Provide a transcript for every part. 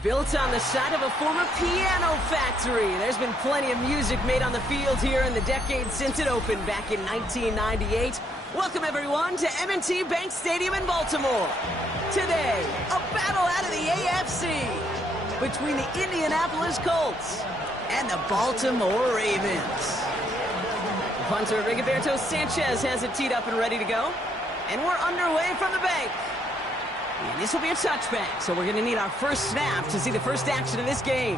Built on the site of a former piano factory, there's been plenty of music made on the field here in the decade since it opened back in 1998. Welcome, everyone, to M&T Bank Stadium in Baltimore. Today, a battle out of the AFC between the Indianapolis Colts and the Baltimore Ravens. Punter Rigoberto Sanchez has it teed up and ready to go. And we're underway from the bank. And this will be a touchback, so we're going to need our first snap to see the first action of this game.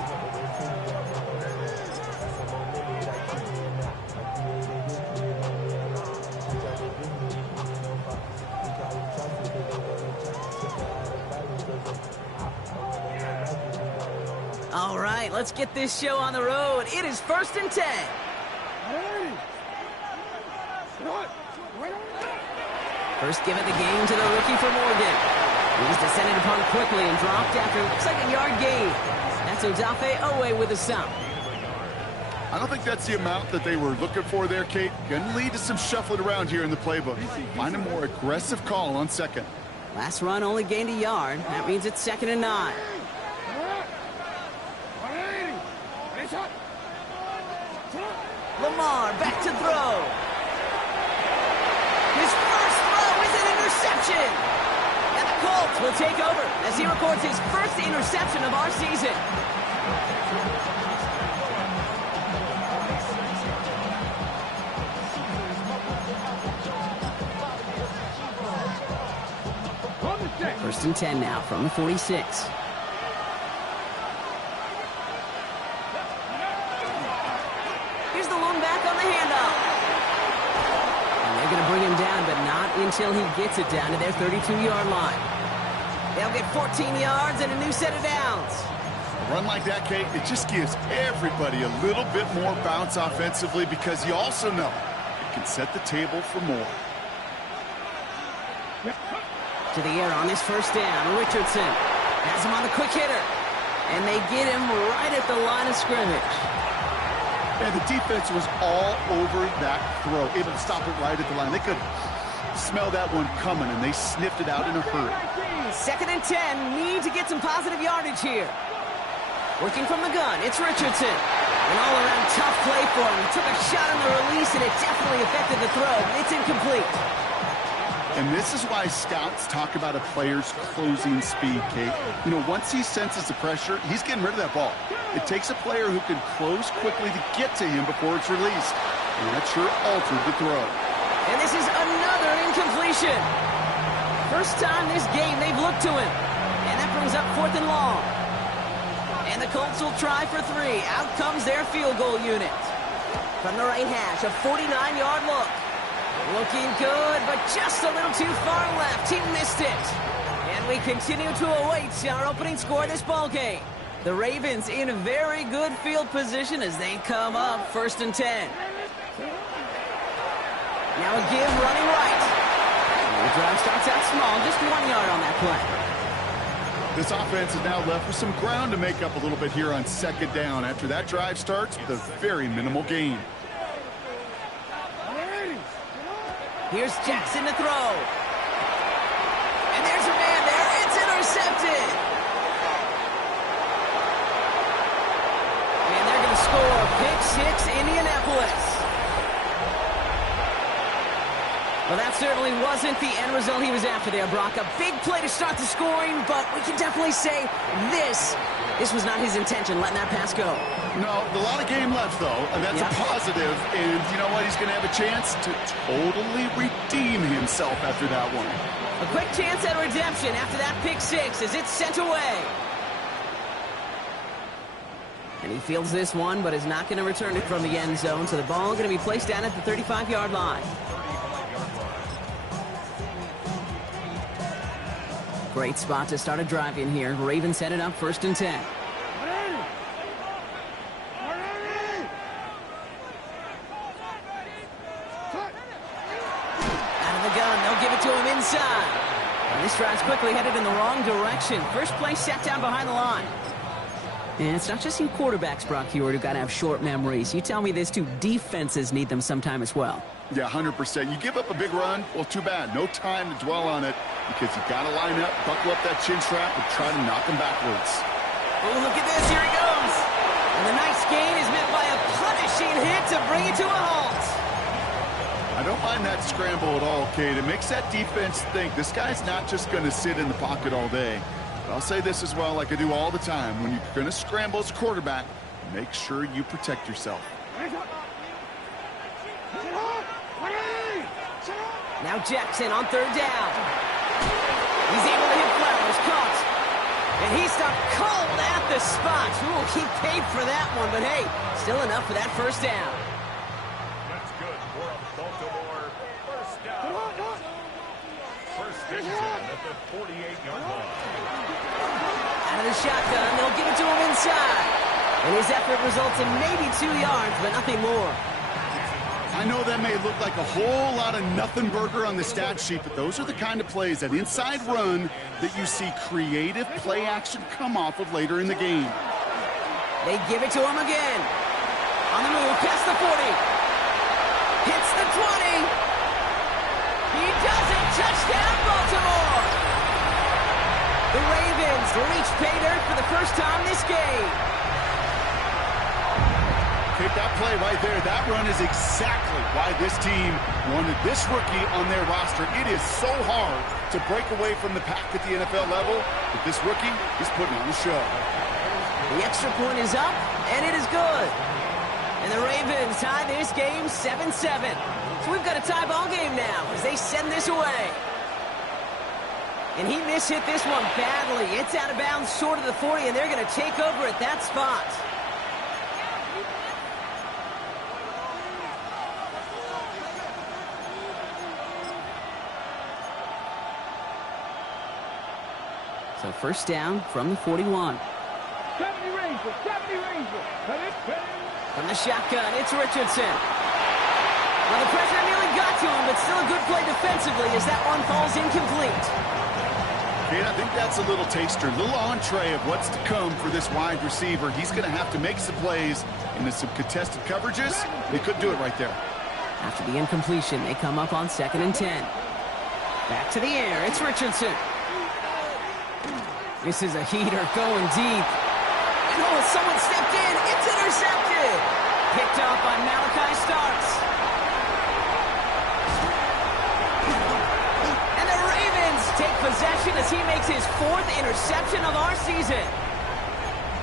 All right, let's get this show on the road. It is 1st and 10. First give of the game to the rookie for Morgan. He's descended upon quickly and dropped after second-yard gain. That's Odafe Oweh with a stop. I don't think that's the amount that they were looking for there, Kate. Going to lead to some shuffling around here in the playbook. Find a more aggressive call on second. Last run only gained a yard. That means it's 2nd and 9. Lamar back to throw. His first throw is an interception. And the Colts will take over as he records his first interception of our season. First and 10 now from the 46. Here's the lone back on the handoff. And they're going to bring him down, but not until he gets it down to their 32-yard line. They'll get 14 yards and a new set of downs. A run like that, Kate, it just gives everybody a little bit more bounce offensively because you also know it can set the table for more. To the air on this first down. Richardson has him on the quick hitter. And they get him right at the line of scrimmage. And the defense was all over that throw, able to stop it right at the line. They could smell that one coming, and they sniffed it out in a hurry. 2nd and 10. Need to get some positive yardage here. Working from the gun, it's Richardson. An all-around tough play for him. He took a shot on the release, and it definitely affected the throw. It's incomplete. And this is why scouts talk about a player's closing speed, Kate. You know, once he senses the pressure, he's getting rid of that ball. It takes a player who can close quickly to get to him before it's released. And that sure altered the throw. And this is another incompletion. First time this game they've looked to him. And that brings up 4th and long. And the Colts will try for 3. Out comes their field goal unit. From the right hash, a 49-yard look. Looking good, but just a little too far left. He missed it. And we continue to await our opening score of this ballgame. The Ravens in a very good field position as they come up 1st and 10. Now a give running right. The drive starts out small, just 1 yard on that play. This offense is now left with some ground to make up a little bit here on 2nd down after that drive starts with a very minimal gain. Here's Jackson to throw. And there's a man there. It's intercepted. And they're going to score. Pick 6, Indianapolis. Well, that certainly wasn't the end result he was after there, Brock. A big play to start the scoring, but we can definitely say this was not his intention, letting that pass go. No, a lot of game left, though, and that's a positive. And you know what? He's going to have a chance to totally redeem himself after that one. A quick chance at redemption after that pick 6 as it's sent away. And he fields this one, but is not going to return it from the end zone, so the ball going to be placed down at the 35-yard line. Great spot to start a drive in here. Ravens headed up 1st and 10. Out of the gun, they'll give it to him inside. And this drive's quickly headed in the wrong direction. First play set down behind the line. And it's not just you quarterbacks, Brock Huard, who've got to have short memories. You tell me this too, defenses need them sometime as well. Yeah, 100%. You give up a big run, well, too bad. No time to dwell on it because you got to line up, buckle up that chin strap, and try to knock them backwards. Oh, look at this. Here he goes. And the nice gain is met by a punishing hit to bring it to a halt. I don't mind that scramble at all, Kate. It makes that defense think this guy's not just going to sit in the pocket all day. But I'll say this as well, like I do all the time. When you're going to scramble as a quarterback, make sure you protect yourself. Now Jackson on third down. He's able to hit Flowers, caught. And he stopped cold at the spot. Ooh, he paid for that one, but hey, still enough for that first down. That's good for a Baltimore first down. First and 10 at the 48-yard line. Out of the shotgun, they'll give it to him inside. And his effort results in maybe 2 yards, but nothing more. I know that may look like a whole lot of nothing burger on the stat sheet, but those are the kind of plays, that inside run, that you see creative play action come off of later in the game. They give it to him again. On the move, past the 40. Hits the 20. He does it. Touchdown, Baltimore. The Ravens reach pay dirt for the first time this game. Take that play right there. That run is exactly why this team wanted this rookie on their roster. It is so hard to break away from the pack at the NFL level, but this rookie is putting on a show. The extra point is up, and it is good. And the Ravens tie this game 7-7. So we've got a tie ball game now as they send this away. And he mishit this one badly. It's out of bounds short of the 40, and they're going to take over at that spot. So first down from the 41. 70 Ranger, 70 Ranger. From the shotgun, it's Richardson. Well, the pressure nearly got to him, but still a good play defensively as that one falls incomplete. And I think that's a little taster, a little entree of what's to come for this wide receiver. He's going to have to make some plays into some contested coverages. He couldn't do it right there. After the incompletion, they come up on 2nd and 10. Back to the air, it's Richardson. This is a heater going deep. And oh, someone stepped in. It's intercepted. Picked off by Malachi Starks. And the Ravens take possession as he makes his 4th interception of our season.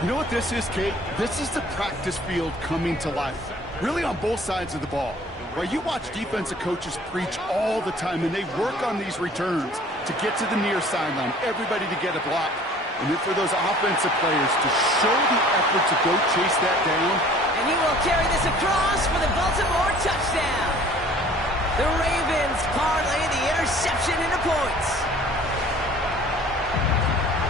You know what this is, Kate? This is the practice field coming to life. Really on both sides of the ball. Where you watch defensive coaches preach all the time, and they work on these returns to get to the near sideline, everybody to get a block. And then for those offensive players to show the effort to go chase that down. And he will carry this across for the Baltimore touchdown. The Ravens parlay the interception into points.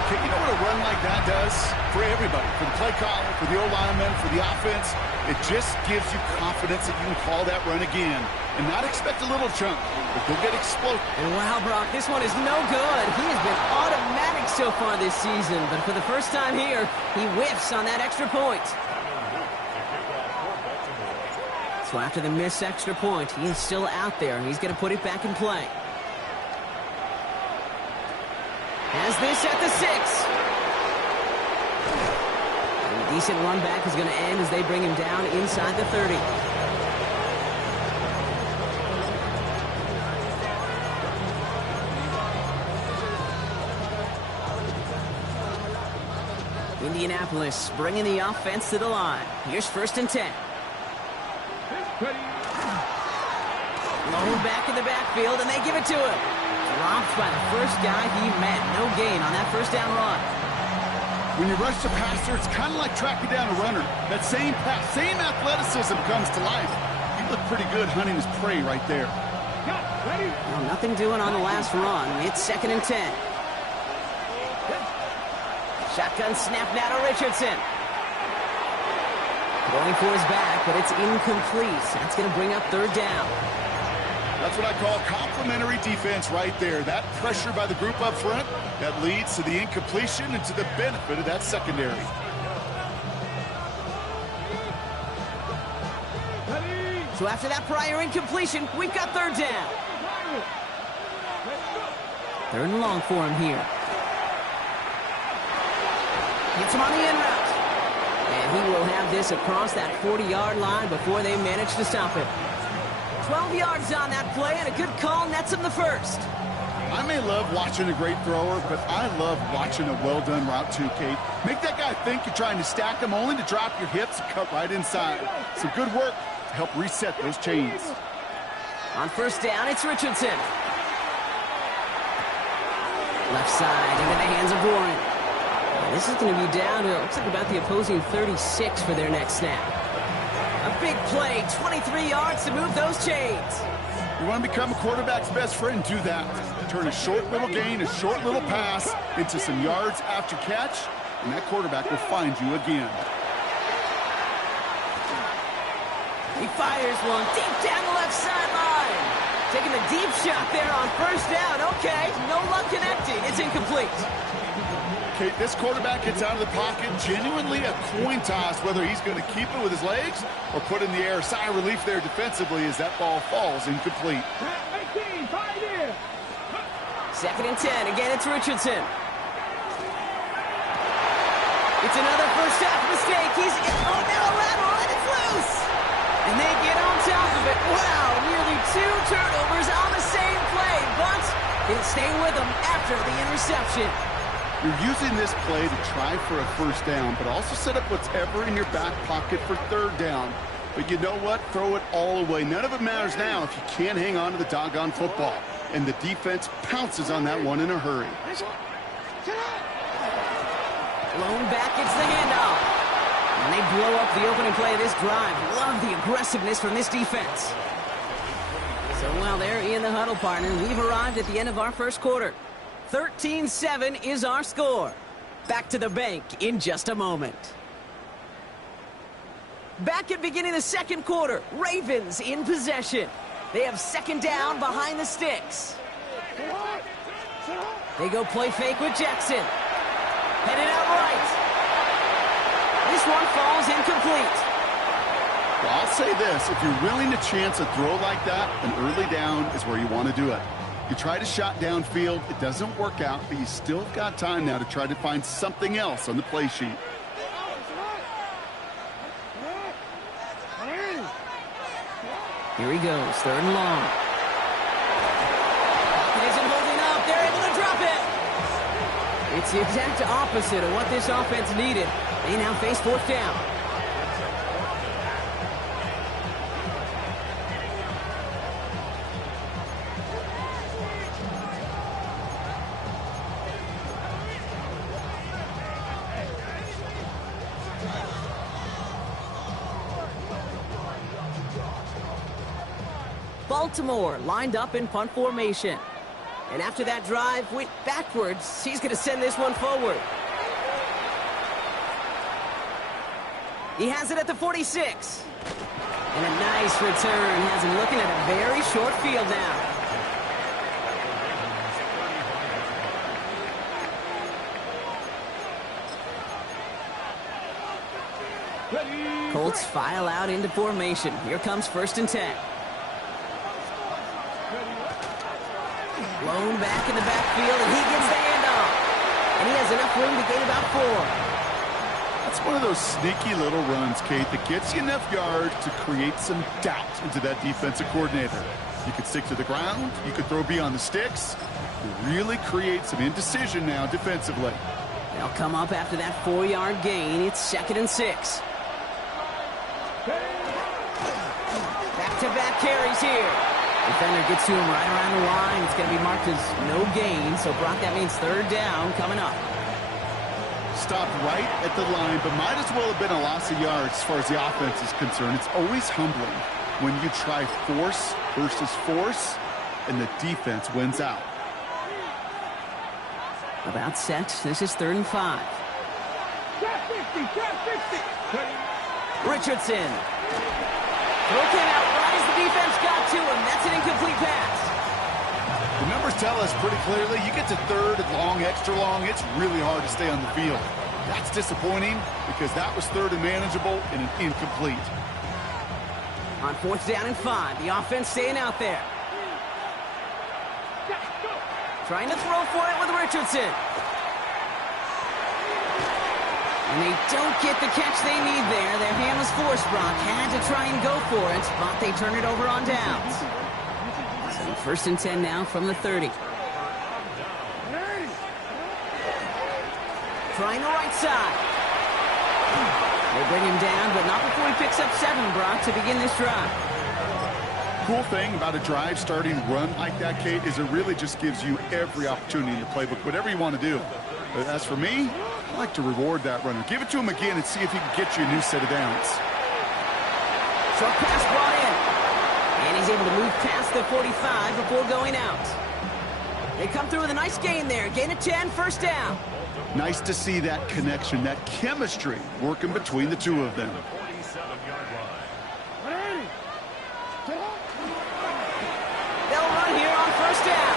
Okay, you know what a run like that does for everybody? For the play caller, for the O-lineman, for the offense. It just gives you confidence that you can call that run again and not expect a little chunk, but they'll get exploded. And wow, Brock, this one is no good. He has been automatic so far this season, but for the first time here, he whiffs on that extra point. So after the missed extra point, he is still out there, and he's going to put it back in play. Has this at the 6. A decent run back is going to end as they bring him down inside the 30. Indianapolis bringing the offense to the line. Here's 1st and 10. Low back in the backfield, and they give it to him. Dropped by the first guy he met. No gain on that first down run. When you rush the passer, it's kind of like tracking down a runner. That same pass, same athleticism comes to life. He looked pretty good hunting his prey right there. Well, nothing doing on the last run. It's 2nd and 10. Shotgun snap now to Richardson. Going for his back, but it's incomplete. That's going to bring up 3rd down. That's what I call complementary defense right there. That pressure by the group up front, that leads to the incompletion and to the benefit of that secondary. So after that prior incompletion, we've got 3rd down. 3rd and long for him here. Gets him on the in route. And he will have this across that 40-yard line before they manage to stop it. 12 yards on that play, and a good call nets him the first. I may love watching a great thrower, but I love watching a well-done route too, Kate. Make that guy think you're trying to stack him, only to drop your hips and cut right inside. Some good work to help reset those chains. On first down, it's Richardson. Left side into the hands of Warren. And this is going to be down to, it looks like, about the opposing 36 for their next snap. A big play, 23 yards to move those chains. You want to become a quarterback's best friend, do that. Turn a short little gain, a short little pass into some yards after catch, and that quarterback will find you again. He fires one deep down the left sideline. Taking the deep shot there on first down. Okay, no luck connecting. It's incomplete. Kate, this quarterback gets out of the pocket, genuinely a coin toss whether he's going to keep it with his legs or put in the air. Sigh of relief there defensively as that ball falls incomplete. 18, right here. Second and 10. Again, it's Richardson. It's another first half mistake. Oh, no, rattle, and it's loose. And they get on top of it. Wow, nearly 2 turnovers on the same play, but it'll stay with them after the interception. You're using this play to try for a first down, but also set up whatever in your back pocket for third down. But you know what? Throw it all away. None of it matters now if you can't hang on to the doggone football. And the defense pounces on that one in a hurry. Blown back, it's the handoff. And they blow up the opening play of this drive. Love the aggressiveness from this defense. So while they're in the huddle, partner, we've arrived at the end of our first quarter. 13-7 is our score. Back to the bank in just a moment. Back at beginning the second quarter, Ravens in possession. They have second down behind the sticks. They go play fake with Jackson. Headed out right. This one falls incomplete. Well, I'll say this. If you're willing to chance a throw like that, an early down is where you want to do it. You try to shot downfield, it doesn't work out, but you still got time now to try to find something else on the play sheet. Here he goes, third and long. It isn't holding up, they're able to drop it. It's the exact opposite of what this offense needed. They now face fourth down. Baltimore lined up in punt formation. And after that drive went backwards, he's going to send this one forward. He has it at the 46. And a nice return has him looking at a very short field now. Colts file out into formation. Here comes first and 10. Blown back in the backfield, and he gets the handoff. And he has enough room to gain about 4. That's one of those sneaky little runs, Kate, that gets you enough yards to create some doubt into that defensive coordinator. You could stick to the ground. You could throw beyond the sticks. You really create some indecision now defensively. They'll come up after that 4-yard gain. It's second and 6. Back-to-back carries here. Defender gets to him right around the line. It's going to be marked as no gain. So, Brock, that means third down coming up. Stopped right at the line, but might as well have been a loss of yards as far as the offense is concerned. It's always humbling when you try force versus force, and the defense wins out. About set. This is third and 5. Richardson. Broken out right as the defense got to him. That's an incomplete pass. The numbers tell us pretty clearly, you get to third and long, extra long, it's really hard to stay on the field. That's disappointing because that was third and manageable and an incomplete. On fourth down and 5, the offense staying out there. Trying to throw for it with Richardson. And they don't get the catch they need there. Their hand was forced, Brock. Had to try and go for it, but they turn it over on downs. So 1st and 10 now from the 30. Trying the right side. They bring him down, but not before he picks up 7, Brock, to begin this drive. Cool thing about a drive starting run like that, Kate, is it really just gives you every opportunity in the playbook, whatever you want to do. But as for me, I like to reward that runner. Give it to him again and see if he can get you a new set of downs. Short pass brought in. And he's able to move past the 45 before going out. They come through with a nice gain there. Gain of 10, 1st down. Nice to see that connection, that chemistry working between the two of them. They'll run here on 1st down.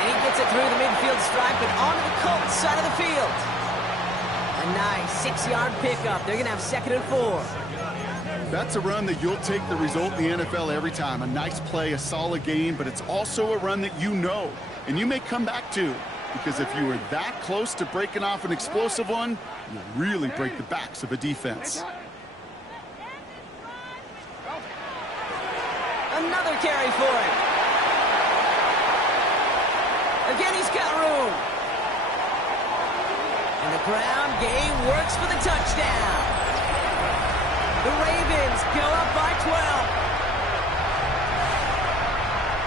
And he gets it through the midfield stripe and onto the Colts side of the field. A nice 6-yard pickup. They're going to have 2nd and 4. That's a run that you'll take the result in the NFL every time. A nice play, a solid game, but it's also a run that you know and you may come back to. Because if you were that close to breaking off an explosive one, you really break the backs of a defense. Another carry for him. Again, he's got room. And the ground game works for the touchdown. The Ravens go up by 12.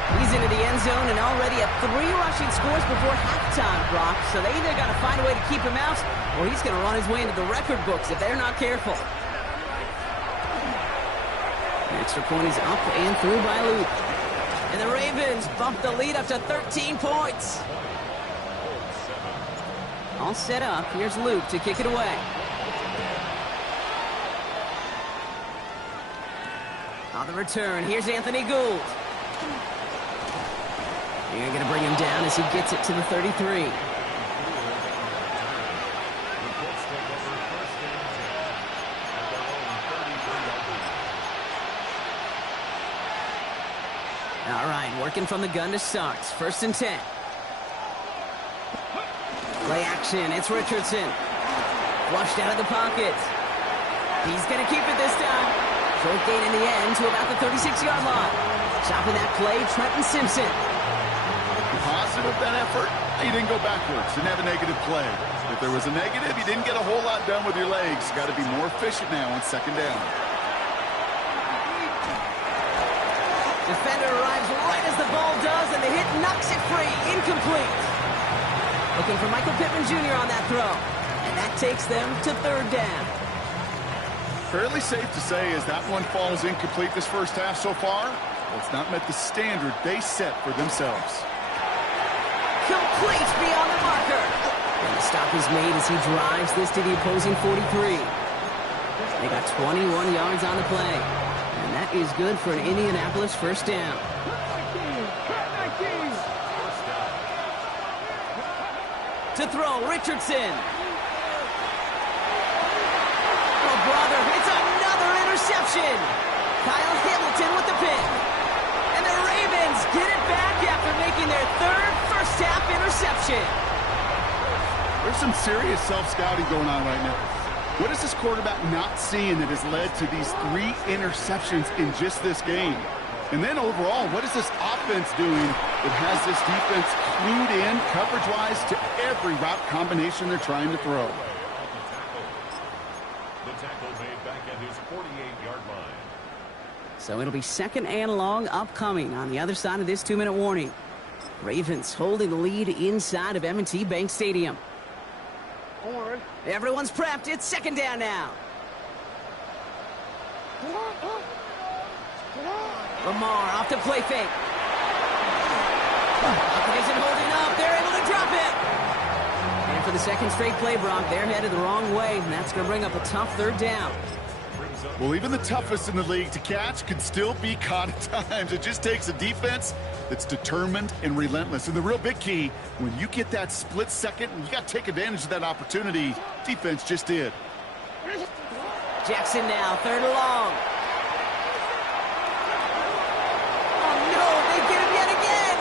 He's into the end zone and already at 3 rushing scores before halftime, Brock. So they either got to find a way to keep him out, or he's going to run his way into the record books if they're not careful. The extra point is up and through by Luke. And the Ravens bump the lead up to 13 points. All set up. Here's Luke to kick it away. On the return, here's Anthony Gould. You're going to bring him down as he gets it to the 33. All right, working from the gun to start. 1st and 10. Play action. It's Richardson. Flushed out of the pocket. He's going to keep it this time. Short gain in the end to about the 36-yard line. Chopping that play, Trenton Simpson. Positive that effort, you didn't go backwards, didn't have a negative play. If there was a negative, you didn't get a whole lot done with your legs. Got to be more efficient now on 2nd down. Defender arrives right as the ball does, and the hit knocks it free. Incomplete. Looking for Michael Pittman Jr. on that throw. And that takes them to 3rd down. Fairly safe to say as that one falls incomplete this 1st half so far, it's not met the standard they set for themselves. Complete beyond the marker. And the stop is made as he drives this to the opposing 43. They got 21 yards on the play. And that is good for an Indianapolis 1st down. To throw, Richardson. Oh, brother, it's another interception. Kyle Hamilton with the pick. And the Ravens get it back after making their 3rd first-half interception. There's some serious self-scouting going on right now. What is this quarterback not seeing that has led to these 3 interceptions in just this game? And then overall, what is this offense doing that has this defense clued in coverage-wise to every route combination they're trying to throw? The tackle made back at his 48-yard line. So it'll be 2nd and long upcoming on the other side of this 2-minute warning. Ravens holding the lead inside of M&T Bank Stadium. Everyone's prepped. It's 2nd down now. Lamar off to play fake. Isn't holding up. They're able to drop it. And for the 2nd straight play, Brock, they're headed the wrong way, and that's going to bring up a tough 3rd down. Well, even the toughest in the league to catch can still be caught at times. It just takes a defense that's determined and relentless. And the real big key, when you get that split second, you got to take advantage of that opportunity. Defense just did. Jackson now, 3rd and long. Oh, no, they get him yet again.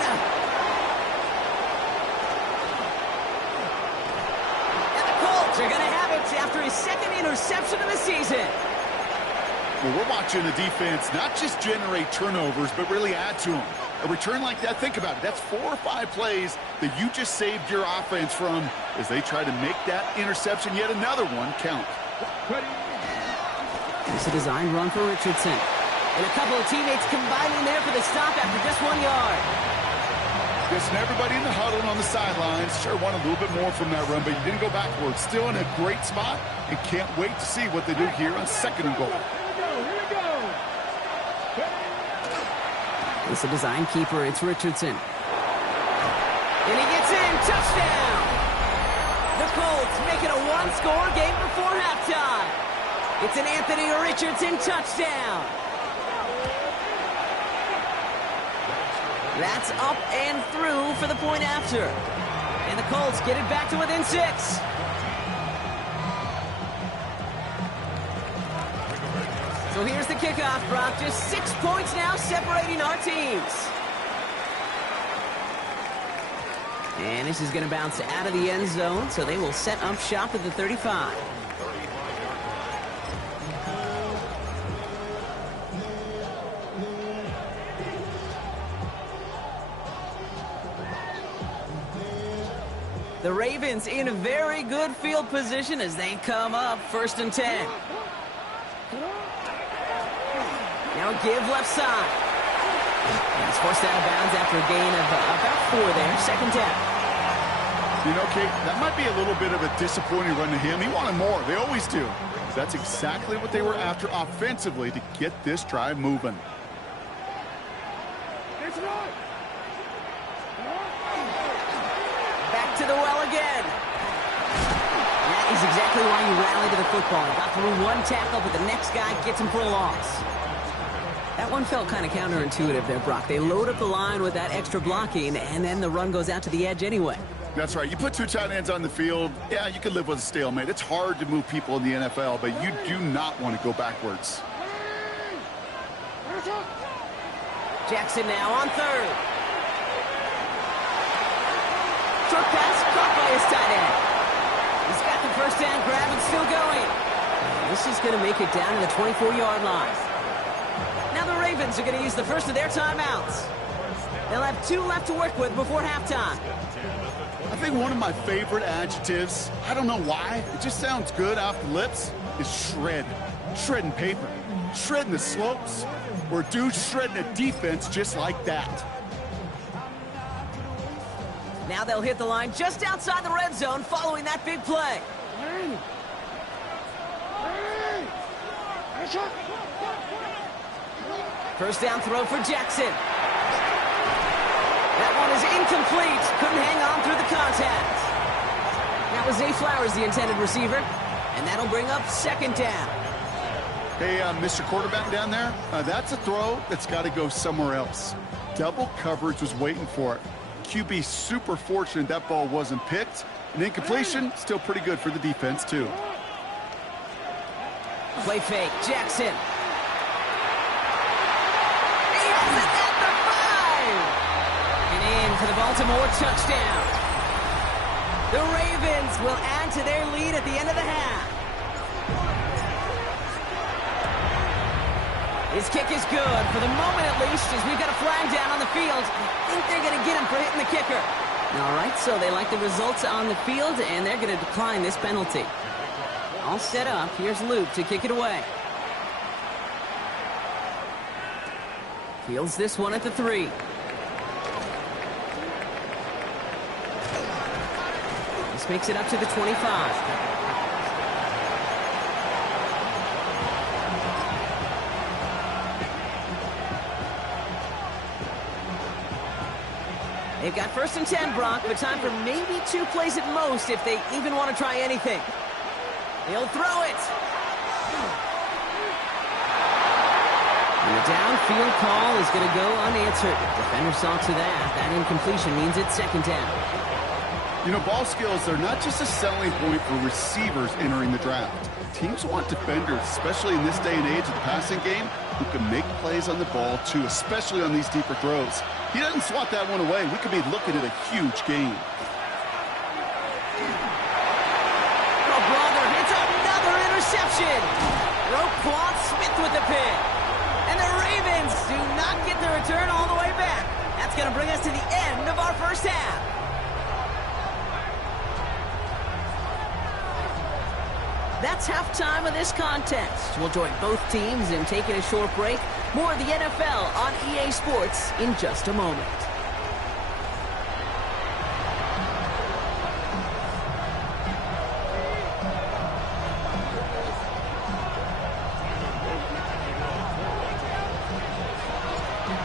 And the Colts are going to have it after his second interception of the season. Well, we're watching the defense not just generate turnovers, but really add to them. A return like that, think about it. That's 4 or 5 plays that you just saved your offense from as they try to make that interception, yet another one, count. It's a design run for Richardson. And a couple of teammates combining there for the stop after just 1 yard. Listen, everybody in the huddle on the sidelines sure wanted a little bit more from that run, but you didn't go backwards. Still in a great spot, and can't wait to see what they do here on 2nd and goal. It's a design keeper. It's Richardson. And he gets in. Touchdown! The Colts make it a one-score game before halftime. It's an Anthony Richardson touchdown. That's up and through for the point after. And the Colts get it back to within 6. So here's the kickoff, Brock. Just 6 points now separating our teams. And this is going to bounce out of the end zone, so they will set up shop at the 35. The Ravens in a very good field position as they come up 1st and 10. Now a give left side. And he's forced out of bounds after a gain of about 4 there. 2nd down. You know, Kate, that might be a little bit of a disappointing run to him. He wanted more. They always do. That's exactly what they were after offensively to get this drive moving. Back to the well again. That is exactly why you rally to the football. He got through 1 tackle, but the next guy gets him for a loss. That one felt kind of counterintuitive there, Brock. They load up the line with that extra blocking, and then the run goes out to the edge anyway. That's right. You put 2 tight ends on the field, yeah, you can live with a stalemate. It's hard to move people in the NFL, but you do not want to go backwards. Jackson now on 3rd. Short pass caught by his tight end. He's got the first down grab and still going. This is going to make it down to the 24-yard line. Now the Ravens are going to use the first of their timeouts. They'll have 2 left to work with before halftime. I think one of my favorite adjectives, I don't know why, it just sounds good off the lips, is shred. Shredding paper. Shredding the slopes. Or dude shredding a defense just like that. Now they'll hit the line just outside the red zone following that big play. First down throw for Jackson. That one is incomplete. Couldn't hang on through the contact. That was Zay Flowers, the intended receiver. And that'll bring up 2nd down. Hey, Mr. Quarterback down there, that's a throw that's got to go somewhere else. Double coverage was waiting for it. QB super fortunate that ball wasn't picked. An incompletion, still pretty good for the defense, too. Play fake, Jackson. He has it at the 5! And in for the Baltimore touchdown. The Ravens will add to their lead at the end of the half. His kick is good, for the moment at least, as we've got a flag down on the field. I think they're going to get him for hitting the kicker. All right, so they like the results on the field, and they're going to decline this penalty. All set up. Here's Luke to kick it away. Fields this one at the 3. This makes it up to the 25. They've got 1st and 10, Brock, but time for maybe 2 plays at most if they even want to try anything. He'll throw it. And the downfield call is going to go unanswered. Defender saw to that. That incompletion means it's 2nd down. You know, ball skills, they're not just a selling point for receivers entering the draft. Teams want defenders, especially in this day and age of the passing game, who can make plays on the ball, too, especially on these deeper throws. He doesn't swat that one away. We could be looking at a huge game. Well, interception. Roquan Smith with the pick. And the Ravens do not get the return all the way back. That's going to bring us to the end of our first half. That's halftime of this contest. We'll join both teams in taking a short break. More of the NFL on EA Sports in just a moment.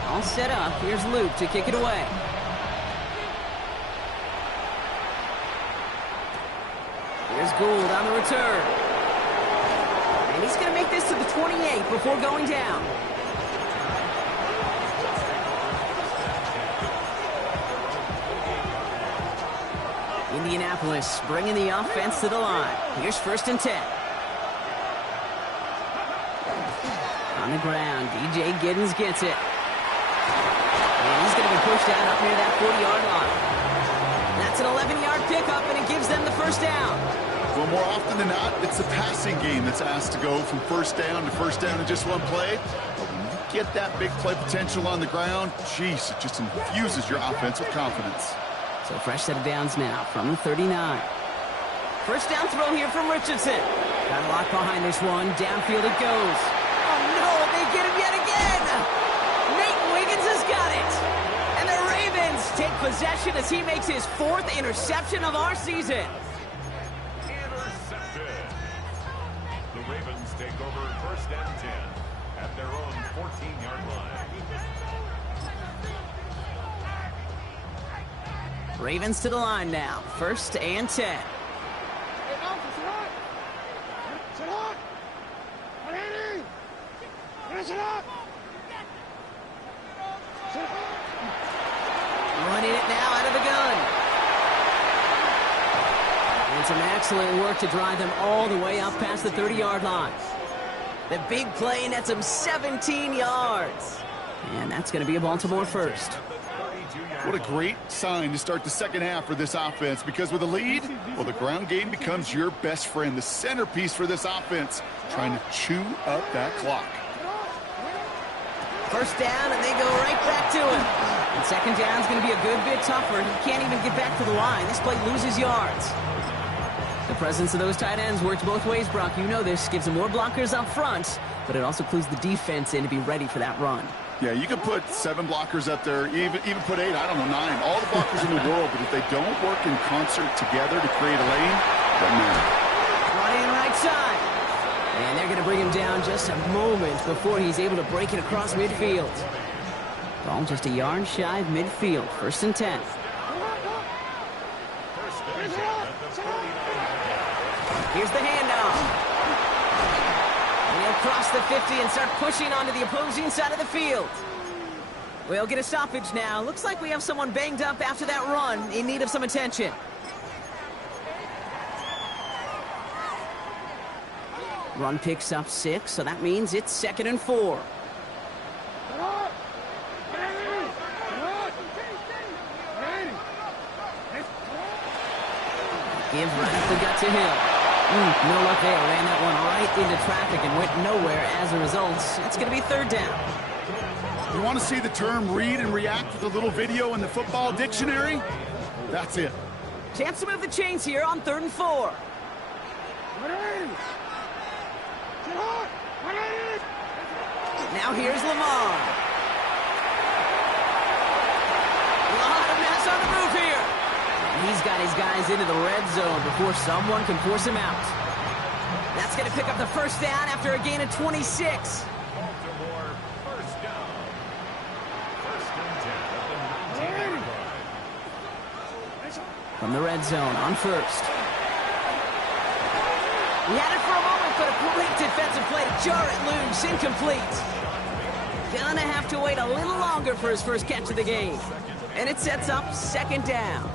All set up. Here's Luke to kick it away. Here's Gould on the return. And he's going to make this to the 28 before going down. Indianapolis bringing the offense to the line. Here's 1st and 10. On the ground, DJ Giddens gets it. And he's going to be pushed out up near that 40-yard line. That's an 11-yard pickup, and it gives them the first down. Well, more often than not, it's the passing game that's asked to go from first down in just one play. But when you get that big play potential on the ground, geez, it just infuses your offense with confidence. So fresh set of downs now from the 39. First down throw here from Richardson. Got a lock behind this one. Downfield it goes. Oh, no, they get him yet again. Nate Wiggins has got it. And the Ravens take possession as he makes his 4th interception of our season. The Ravens take over 1st and 10 at their own 14-yard line. Ravens to the line now. 1st and 10. Running it now out of the gun. And some excellent work to drive them all the way up past the 30-yard line. The big play nets them 17 yards. And that's going to be a Baltimore first. What a great sign to start the second half for this offense, because with a lead, well, the ground game becomes your best friend, the centerpiece for this offense, trying to chew up that clock. First down, and they go right back to him. And second down is going to be a good bit tougher. He can't even get back to the line. This play loses yards. The presence of those tight ends works both ways, Brock. You know this. Gives them more blockers up front, but it also clues the defense in to be ready for that run. Yeah, you can put 7 blockers up there, even put 8, I don't know, 9. All the blockers in the world, but if they don't work in concert together to create a lane, doesn't matter. Running right side. And they're going to bring him down just a moment before he's able to break it across midfield. Ball just a yard shy of midfield. 1st and 10. Here's the handoff. And he'll cross the 50 and start pushing onto the opposing side of the field. We'll get a stoppage now. Looks like we have someone banged up after that run in need of some attention. Run picks up 6, so that means it's 2nd and 4. Give right up the gut to Hill. No luck there. Ran that one right into traffic and went nowhere as a result. It's going to be 3rd down. You want to see the term read and react with a little video in the football dictionary? That's it. Chance to move the chains here on 3rd and 4. Now here's Lamar. A lot of mess on the move here. And he's got his guys into the red zone before someone can force him out. That's going to pick up the first down after a gain of 26. Baltimore, first down. 1st and 10 at the 19-yard line. From the red zone on 1st. He had it for a moment, but a great defensive play to jar it loose. Incomplete. Gonna have to wait a little longer for his first catch of the game. And it sets up 2nd down.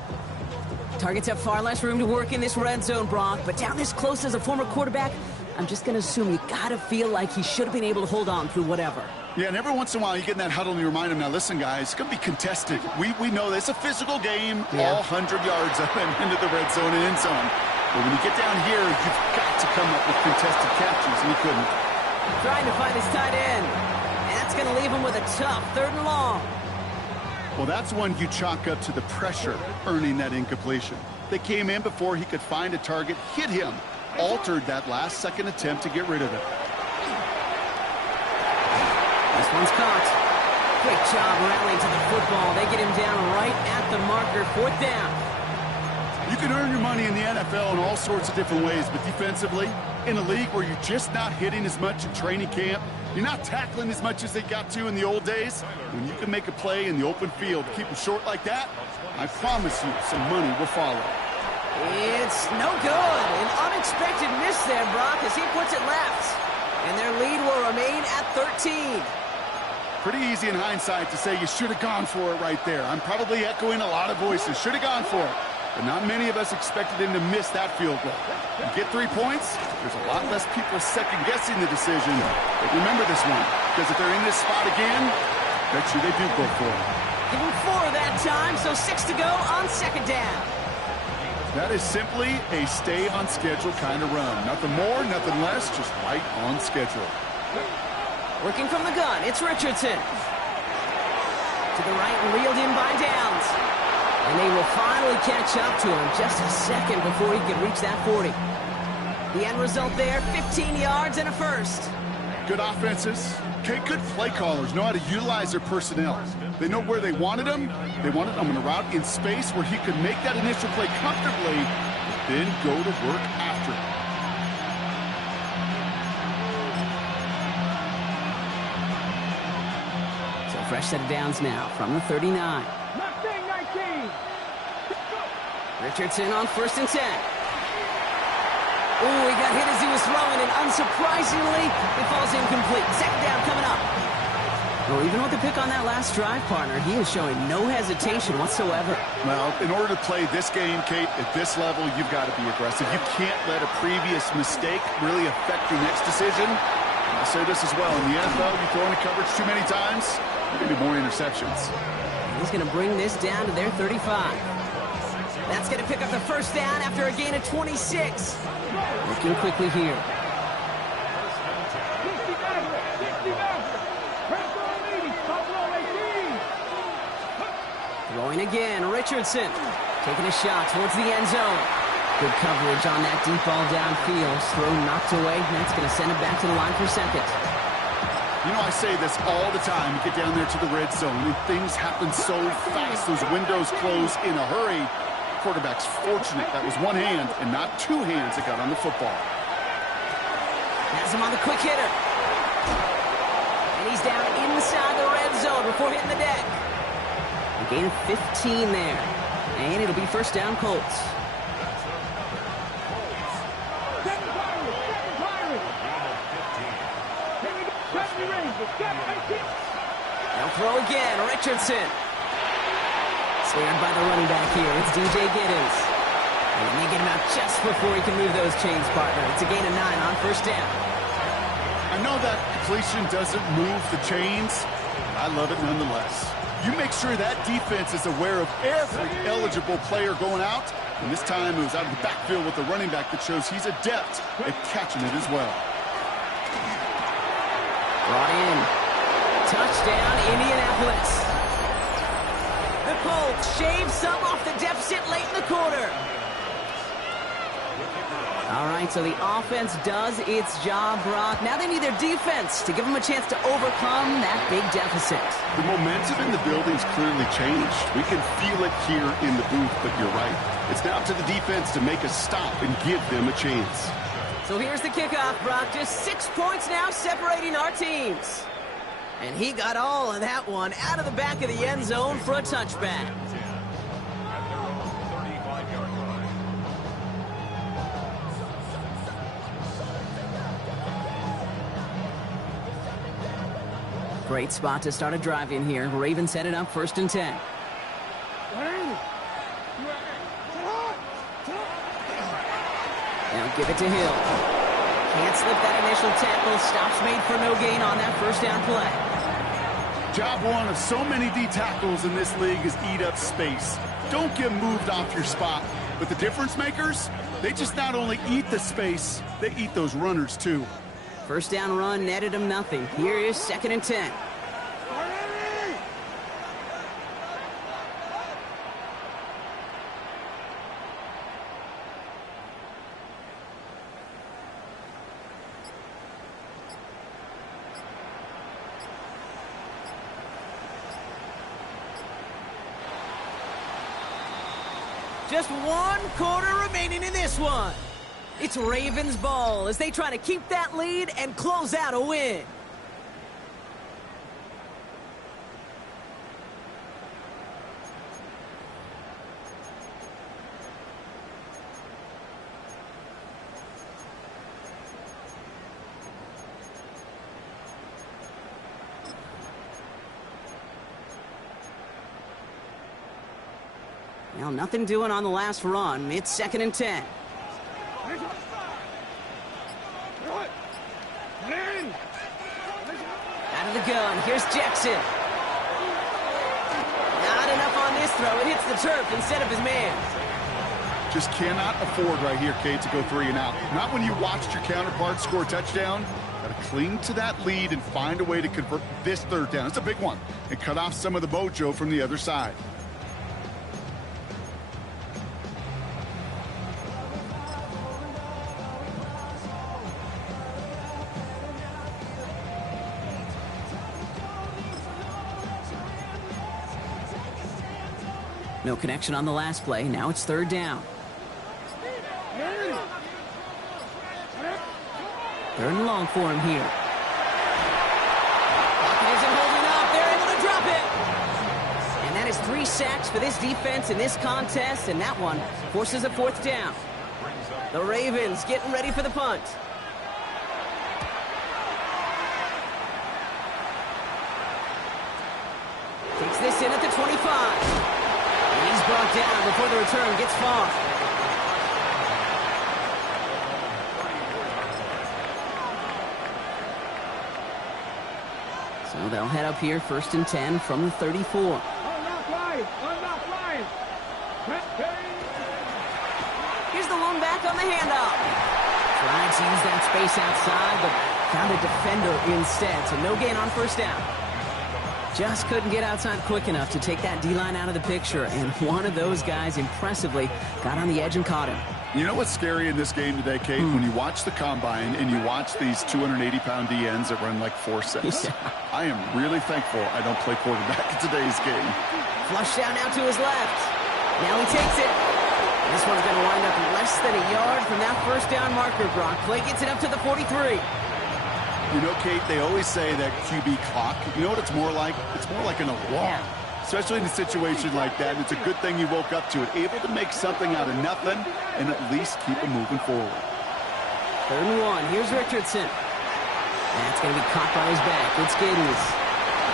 Targets have far less room to work in this red zone, Brock, but down this close as a former quarterback, I'm just going to assume you got to feel like he should have been able to hold on through whatever. Yeah, and every once in a while you get in that huddle and you remind him, now listen, guys, it's going to be contested. We know this. It's a physical game, all 100 yards up and into the red zone and end zone. But when you get down here, you've got to come up with contested catches, and he couldn't. Trying to find his tight end. And that's going to leave him with a tough 3rd and long. Well, that's one you chalk up to the pressure earning that incompletion. They came in before he could find a target, hit him, altered that last-second attempt to get rid of it. This one's caught. Great job rallying to the football. They get him down right at the marker. 4th down. You can earn your money in the NFL in all sorts of different ways, but defensively, in a league where you're just not hitting as much in training camp, you're not tackling as much as they got to in the old days, when you can make a play in the open field, keep them short like that, I promise you some money will follow. It's no good. An unexpected miss there, Brock, as he puts it left. And their lead will remain at 13. Pretty easy in hindsight to say you should have gone for it right there. I'm probably echoing a lot of voices. Should have gone for it. But not many of us expected him to miss that field goal. You get 3 points, there's a lot less people second-guessing the decision. But remember this one, because if they're in this spot again, bet you they do go for it. Give him 4 that time, so 6 to go on 2nd down. That is simply a stay-on-schedule kind of run. Nothing more, nothing less, just right on schedule. Working from the gun, it's Richardson. To the right and reeled in by Downs. And they will finally catch up to him just a second before he can reach that 40. The end result there, 15 yards and a first. Good offenses. Okay, good play callers know how to utilize their personnel. They know where they wanted him. They wanted him on a route in space where he could make that initial play comfortably, then go to work after it. So fresh set of downs now from the 39. Mustang 19. Richardson on 1st and 10. Ooh, he got hit as he was throwing, and unsurprisingly, it falls incomplete. 2nd down coming up. Well, even with the pick on that last drive, partner, he is showing no hesitation whatsoever. Well, in order to play this game, Kate, at this level, you've got to be aggressive. You can't let a previous mistake really affect your next decision. I'll say this as well. In the NFL, you throw into coverage too many times, there can be more interceptions. He's going to bring this down to their 35. That's going to pick up the 1st down after a gain of 26. Looking quickly here. 60 Throwing again, Richardson. Taking a shot towards the end zone. Good coverage on that deep ball downfield. Throw knocked away. That's going to send it back to the line for 2nd. You know, I say this all the time. You get down there to the red zone, and things happen so fast. Those windows close in a hurry. Quarterback's fortunate that was one hand and not 2 hands that got on the football. Has him on the quick hitter. And he's down inside the red zone before hitting the deck. A gain of 15 there. And it'll be 1st down Colts. They'll throw again, Richardson. Snared by the running back here. It's DJ Giddens. And they get him out just before he can move those chains, partner. It's a gain of 9 on 1st down. I know that completion doesn't move the chains. I love it nonetheless. You make sure that defense is aware of every eligible player going out. And this time it was out of the backfield with the running back that shows he's adept at catching it as well. Brought in. Touchdown, Indianapolis. The Colts shave some off the deficit late in the quarter. All right, so the offense does its job, Brock. Now they need their defense to give them a chance to overcome that big deficit. The momentum in the building's clearly changed. We can feel it here in the booth, but you're right. It's now to the defense to make a stop and give them a chance. So here's the kickoff, Brock. Just 6 points now separating our teams. And he got all of that one out of the back of the end zone for a touchback. Great spot to start a drive in here. Ravens set it up 1st and 10. Now give it to Hill. Can't slip that initial tackle. Stops made for no gain on that 1st down play. Job one of so many D tackles in this league is eat up space. Don't get moved off your spot. But the difference makers, they just not only eat the space, they eat those runners too. First down run netted him nothing. Here is 2nd and 10. Just 1 quarter remaining in this one. It's Ravens ball as they try to keep that lead and close out a win. Well, nothing doing on the last run. It's 2nd and 10. Out of the gun, here's Jackson. Not enough on this throw. It hits the turf instead of his man. Just cannot afford right here, Kate, to go 3 and out. Not when you watched your counterpart score a touchdown. Got to cling to that lead and find a way to convert this 3rd down. It's a big one. And cut off some of the mojo from the other side. No connection on the last play. Now it's 3rd down. 3rd and long for him here. Pocket isn't holding up. They're able to drop it. And that is 3 sacks for this defense in this contest, and that one forces a 4th down. The Ravens getting ready for the punt. Takes this in at the 25. He's brought down before the return gets far. So they'll head up here 1st and 10 from the 34. Unlock line. Here's the lone back on the handoff. Trying to use that space outside, but found a defender instead, so no gain on 1st down. Just couldn't get outside quick enough to take that D-line out of the picture, and one of those guys impressively got on the edge and caught him. You know what's scary in this game today, Kate? When you watch the combine and you watch these 280-pound DNs that run like 4.6. Yeah. I am really thankful I don't play quarterback in today's game. Flush down now to his left. Now he takes it. This one's going to wind up less than a yard from that 1st down marker, Brock. Clay gets it up to the 43. You know, Kate, they always say that QB clock. You know what it's more like? It's more like an alarm, especially in a situation like that. And it's a good thing you woke up to it, able to make something out of nothing and at least keep it moving forward. 3rd and 1. Here's Richardson. That's going to be caught by his back. It's Giddens.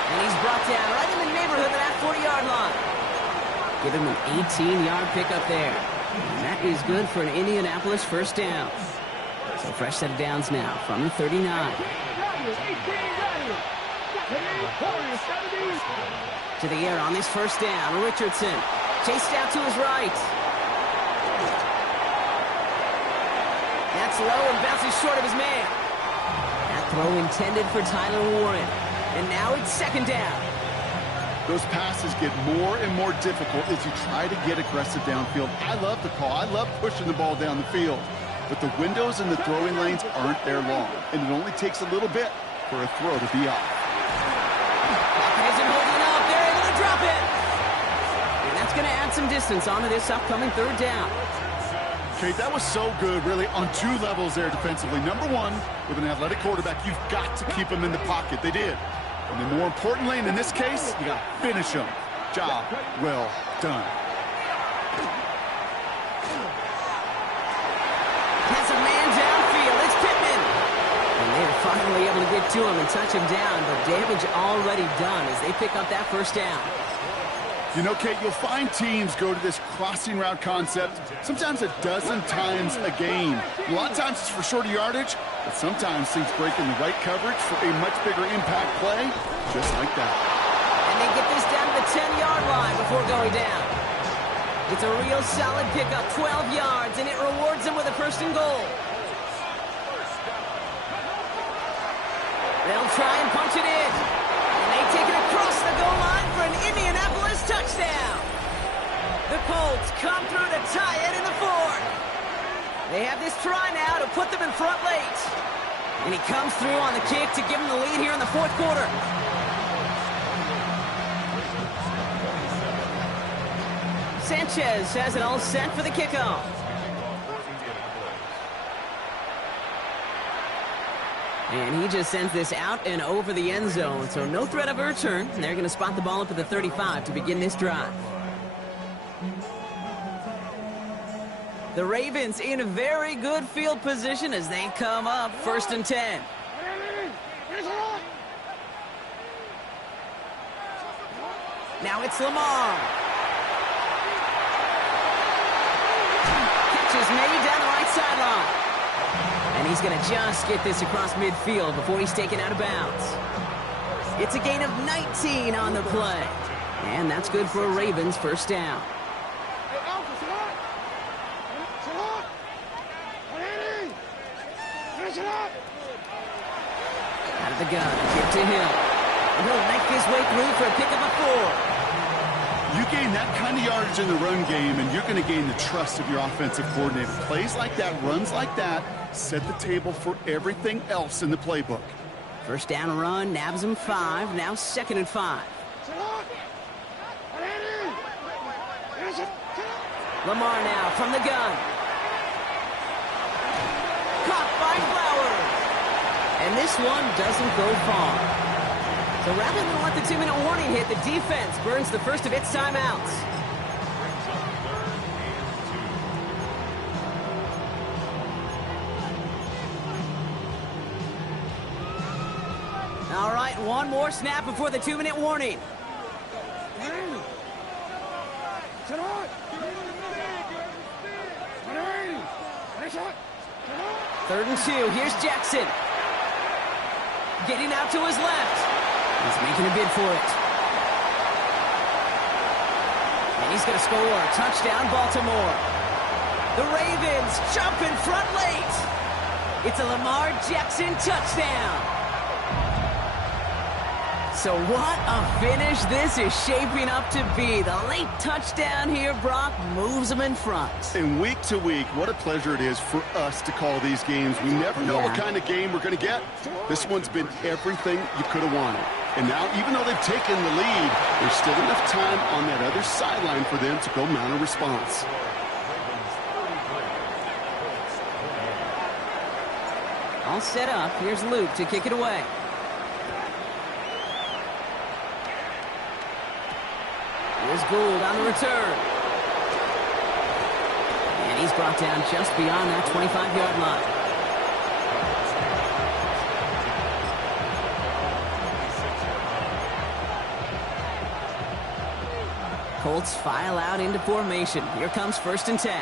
And he's brought down right in the neighborhood of that 40-yard line. Give him an 18-yard pickup there. And that is good for an Indianapolis 1st down. So fresh set of downs now from the 39. To the air on this 1st down. Richardson chased out to his right. That's low and bounces short of his man. That throw intended for Tyler Warren. And now it's 2nd down. Those passes get more and more difficult as you try to get aggressive downfield. I love the call. I love pushing the ball down the field. But the windows in the throwing lanes aren't there long, and it only takes a little bit for a throw to be off. Pocket isn't holding up. They're able to drop it. And that's going to add some distance onto this upcoming 3rd down. Okay, that was so good, really, on 2 levels there defensively. Number 1, with an athletic quarterback, you've got to keep him in the pocket. They did. And then more importantly, and in this case, you got to finish him. Job well done. Has a man downfield. It's Pittman. And they're finally able to get to him and touch him down, but damage already done as they pick up that 1st down. You know, Kate, you'll find teams go to this crossing route concept sometimes a dozen times a game. A lot of times it's for shorter yardage, but sometimes teams break in the right coverage for a much bigger impact play, just like that. And they get this down to the 10-yard line before going down. It's a real solid pickup, 12 yards, and it rewards them with a first and goal. They'll try and punch it in. And they take it across the goal line for an Indianapolis touchdown. The Colts come through to tie it in the fourth. They have this try now to put them in front late. And he comes through on the kick to give them the lead here in the fourth quarter. Sanchez has it all set for the kickoff. And he just sends this out and over the end zone, so no threat of a return. They're going to spot the ball up at the 35 to begin this drive. The Ravens in a very good field position as they come up first and 10. Now it's Lamar. Catch is made down the right sideline. And he's going to just get this across midfield before he's taken out of bounds. It's a gain of 19 on the play. And that's good for a Ravens first down. Out of the gun, give to Hill. And he'll make his way through for a pickup of 4. You gain that kind of yardage in the run game, and you're going to gain the trust of your offensive coordinator. Plays like that, runs like that, set the table for everything else in the playbook. First down run, nabs him 5, now second and 5. Lamar now from the gun. Caught by Flowers. And this one doesn't go far. So rather than let the 2-minute warning hit, the defense burns the first of its timeouts. All right, one more snap before the 2-minute warning. Third and 2, here's Jackson. Getting out to his left. He's making a bid for it. And he's going to score. Touchdown, Baltimore. The Ravens jump in front late. It's a Lamar Jackson touchdown. So what a finish this is shaping up to be. The late touchdown here, Brock, moves them in front. And week to week, what a pleasure it is for us to call these games. We never know what kind of game we're going to get. This one's been everything you could have wanted. And now, even though they've taken the lead, there's still enough time on that other sideline for them to go mount a response. All set up. Here's Luke to kick it away. Here's Gould on the return. And he's brought down just beyond that 25-yard line. Colts file out into formation. Here comes first and 10.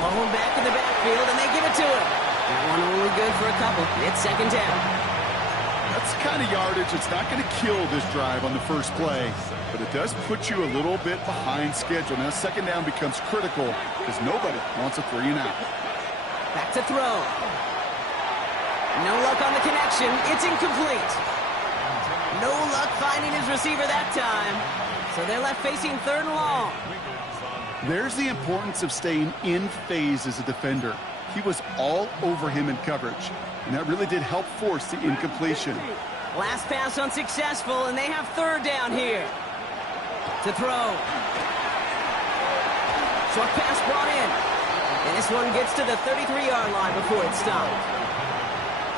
Low back in the backfield, and they give it to him. That one only good for a couple. It's second down. That's the kind of yardage that's not going to kill this drive on the first play, but it does put you a little bit behind schedule. Now second down becomes critical because nobody wants a 3-and-out. Back to throw. No luck on the connection. It's incomplete. No luck finding his receiver that time. So they're left facing third and long. There's the importance of staying in phase as a defender. He was all over him in coverage, and that really did help force the incompletion. Last pass unsuccessful, and they have third down here. To throw. Short pass brought in. And this one gets to the 33-yard line before it's stopped.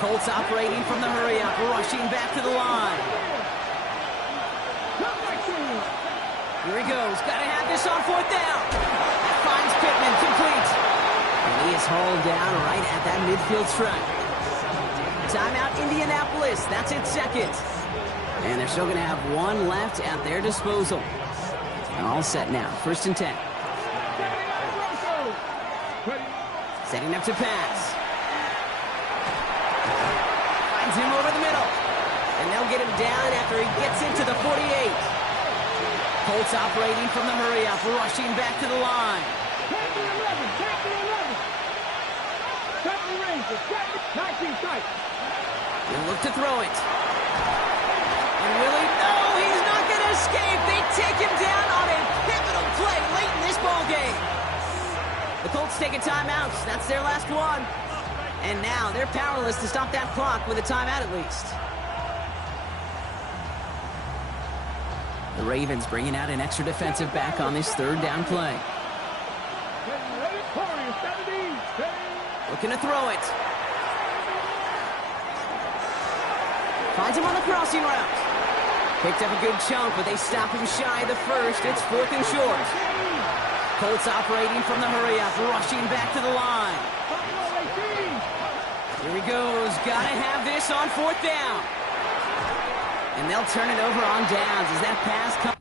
Colts operating from the hurry-up, rushing back to the line. Here he goes. Got to have this on fourth down. Finds Pittman, complete. And he is hauled down right at that midfield stripe. Timeout, Indianapolis. That's its second. And they're still going to have one left at their disposal. All set now. First and 10. Setting up to pass. Finds him over the middle. And they'll get him down after he gets into the 48. Colts operating from the hurry-up, rushing back to the line. Take the 11, take the 11. Cut the ranges, not too tight. He'll look to throw it. And Willie, no, he's not going to escape. They take him down on a pivotal play late in this ball game. The Colts take a timeout. That's their last one. And now they're powerless to stop that clock with a timeout at least. The Ravens bringing out an extra defensive back on this third down play. Looking to throw it. Finds him on the crossing route. Picked up a good chunk, but they stop him shy of the first. It's 4th and short. Colts operating from the hurry-up, rushing back to the line. Here he goes. Gotta have this on 4th down. And they'll turn it over on downs as that pass comes.